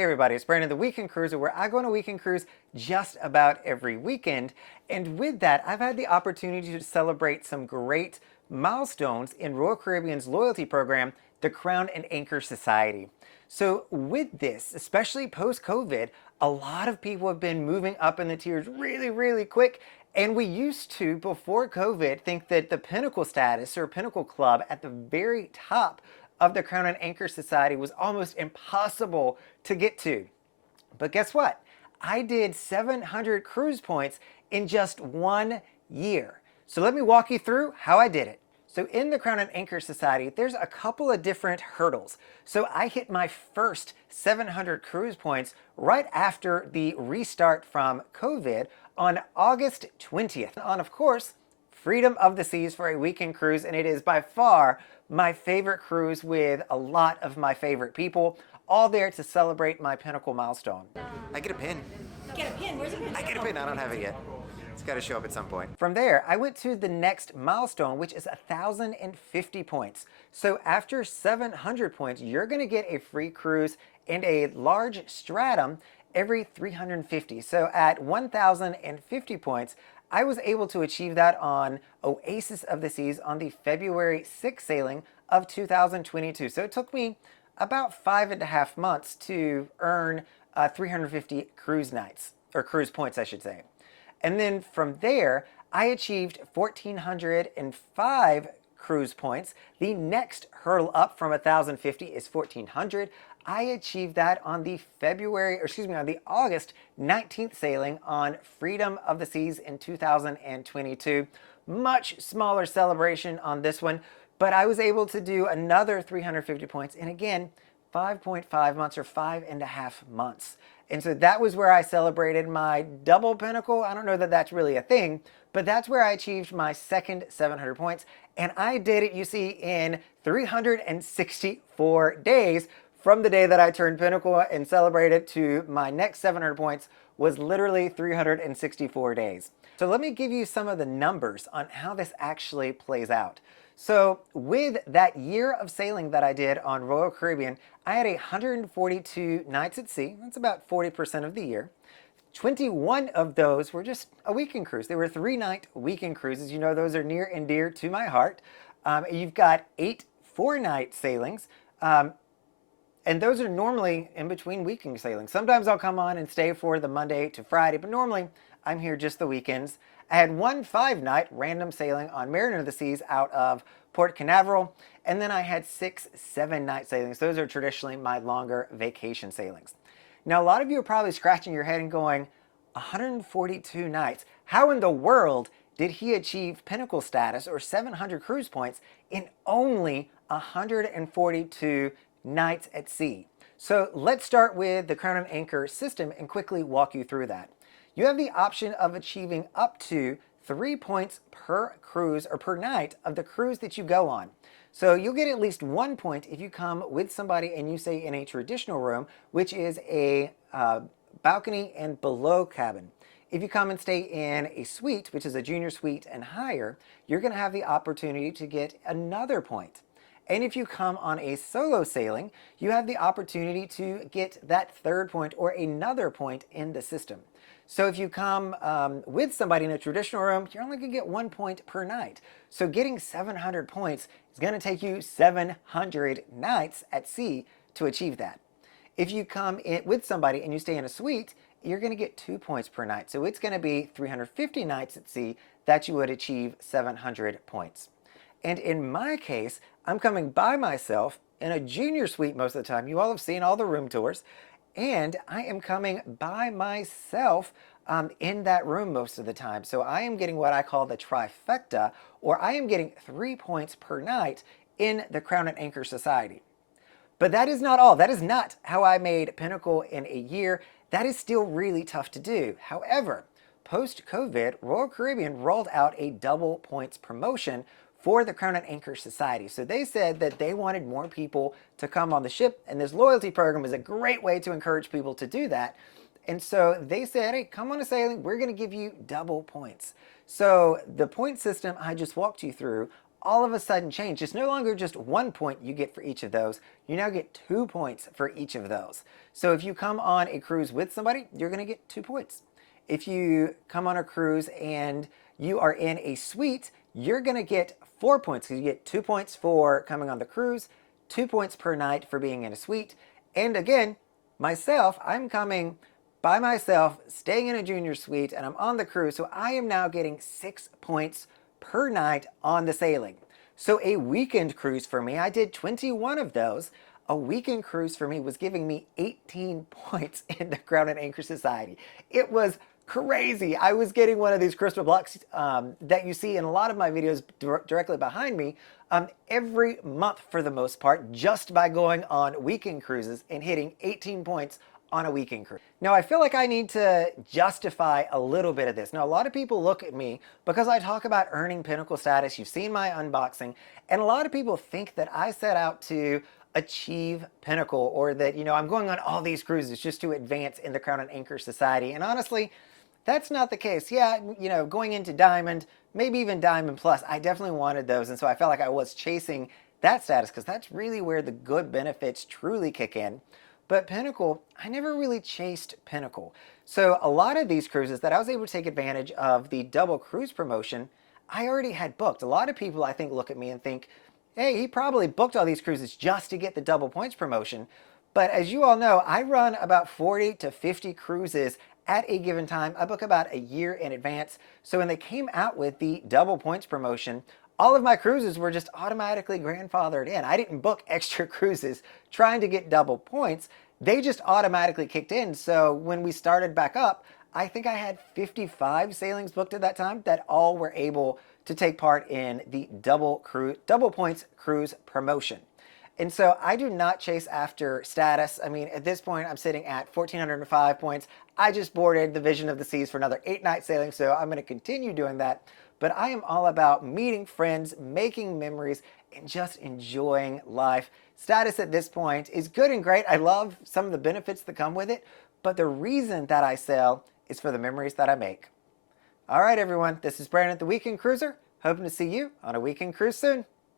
Hey everybody, it's Brandon, the Weekend Cruiser, where I go on a weekend cruise just about every weekend. And with that, I've had the opportunity to celebrate some great milestones in Royal Caribbean's loyalty program, the Crown and Anchor Society. So with this, especially post-COVID, a lot of people have been moving up in the tiers really quick. And we used to, before COVID, think that the Pinnacle status or Pinnacle Club at the very top of the Crown and Anchor Society was almost impossible to get to. But guess what? I did 700 cruise points in just 1 year. So let me walk you through how I did it. So in the Crown and Anchor Society, there's a couple of different hurdles. So I hit my first 700 cruise points right after the restart from COVID on August 20th. On, of course, Freedom of the Seas for a weekend cruise, and it is by far my favorite cruise with a lot of my favorite people, all there to celebrate my Pinnacle milestone. I get a pin. Get a pin? Where's the pin? I get a pin. I don't have it yet. It's got to show up at some point. From there, I went to the next milestone, which is 1,050 points. So after 700 points, you're going to get a free cruise and a large stratum every 350. So at 1,050 points, I was able to achieve that on Oasis of the Seas on the February 6th sailing of 2022. So it took me about 5.5 months to earn 350 cruise nights, or cruise points, I should say. And then from there, I achieved 1,405 cruise points. The next hurdle up from 1,050 is 1,400. I achieved that on the on the August 19th sailing on Freedom of the Seas in 2022. Much smaller celebration on this one, but I was able to do another 350 points in, again, 5.5 months or 5.5 months. And so that was where I celebrated my double pinnacle. I don't know that that's really a thing, but that's where I achieved my second 700 points. And I did it, you see, in 364 days. From the day that I turned Pinnacle and celebrated to my next 700 points was literally 364 days. So let me give you some of the numbers on how this actually plays out. So with that year of sailing that I did on Royal Caribbean, I had 142 nights at sea. That's about 40% of the year. 21 of those were just a weekend cruise. They were 3-night weekend cruises. You know, those are near and dear to my heart. You've got 8 4-night sailings. And those are normally in between weekend sailings. Sometimes I'll come on and stay for the Monday to Friday, but normally I'm here just the weekends. I had 1 5-night random sailing on Mariner of the Seas out of Port Canaveral, and then I had 6 7-night sailings. Those are traditionally my longer vacation sailings. Now, a lot of you are probably scratching your head and going, 142 nights. How in the world did he achieve Pinnacle status or 700 cruise points in only 142 nights at sea? So let's start with the Crown and Anchor system and quickly walk you through that. You have the option of achieving up to 3 points per cruise or per night of the cruise that you go on. So you'll get at least 1 point if you come with somebody and you stay in a traditional room, which is a balcony and below cabin. If you come and stay in a suite, which is a junior suite and higher, you're going to have the opportunity to get another point. And if you come on a solo sailing, you have the opportunity to get that 3rd point or another point in the system. So if you come with somebody in a traditional room, you're only going to get 1 point per night. So getting 700 points is going to take you 700 nights at sea to achieve that. If you come in with somebody and you stay in a suite, you're going to get 2 points per night. So it's going to be 350 nights at sea that you would achieve 700 points. And in my case, I'm coming by myself in a junior suite most of the time. You all have seen all the room tours. And I am coming by myself in that room most of the time. So I am getting what I call the trifecta, or I am getting 3 points per night in the Crown and Anchor Society. But that is not all. That is not how I made Pinnacle in a year. That is still really tough to do. However, post-COVID, Royal Caribbean rolled out a double points promotion for the Crown and Anchor Society. So they said that they wanted more people to come on the ship, and this loyalty program is a great way to encourage people to do that. And so they said, hey, come on a sailing, we're going to give you double points. So the point system I just walked you through all of a sudden changed. It's no longer just 1 point you get for each of those. You now get 2 points for each of those. So if you come on a cruise with somebody, you're going to get 2 points. If you come on a cruise and you are in a suite, you're going to get 4 points because you get 2 points for coming on the cruise, 2 points per night for being in a suite. And again, myself, I'm coming by myself, staying in a junior suite, and I'm on the cruise, so I am now getting 6 points per night on the sailing. So a weekend cruise for me, I did 21 of those. A weekend cruise for me was giving me 18 points in the Crown and Anchor Society. It was crazy. I was getting one of these crystal blocks that you see in a lot of my videos directly behind me every month for the most part, just by going on weekend cruises and hitting 18 points on a weekend cruise. Now, I feel like I need to justify a little bit of this. Now, a lot of people look at me because I talk about earning Pinnacle status. You've seen my unboxing, and a lot of people think that I set out to achieve Pinnacle, or that, I'm going on all these cruises just to advance in the Crown and Anchor Society. And honestly, that's not the case. Yeah, going into Diamond, maybe even Diamond Plus, I definitely wanted those. And so I felt like I was chasing that status because that's really where the good benefits truly kick in. But Pinnacle, I never really chased Pinnacle. So a lot of these cruises that I was able to take advantage of the double cruise promotion, I already had booked. A lot of people, I think, look at me and think, hey, he probably booked all these cruises just to get the double points promotion. But as you all know, I run about 40 to 50 cruises at a given time. I book about a year in advance. So when they came out with the double points promotion, all of my cruises were just automatically grandfathered in. I didn't book extra cruises trying to get double points. They just automatically kicked in. So when we started back up, I think I had 55 sailings booked at that time that all were able to take part in the double points cruise promotion. And so I do not chase after status. I mean, at this point, I'm sitting at 1,405 points. I just boarded the Vision of the Seas for another 8-night sailing, so I'm going to continue doing that. But I am all about meeting friends, making memories, and just enjoying life. Status at this point is good and great. I love some of the benefits that come with it, but the reason that I sail is for the memories that I make. All right, everyone, this is Brandon, the Weekend Cruiser. Hoping to see you on a weekend cruise soon.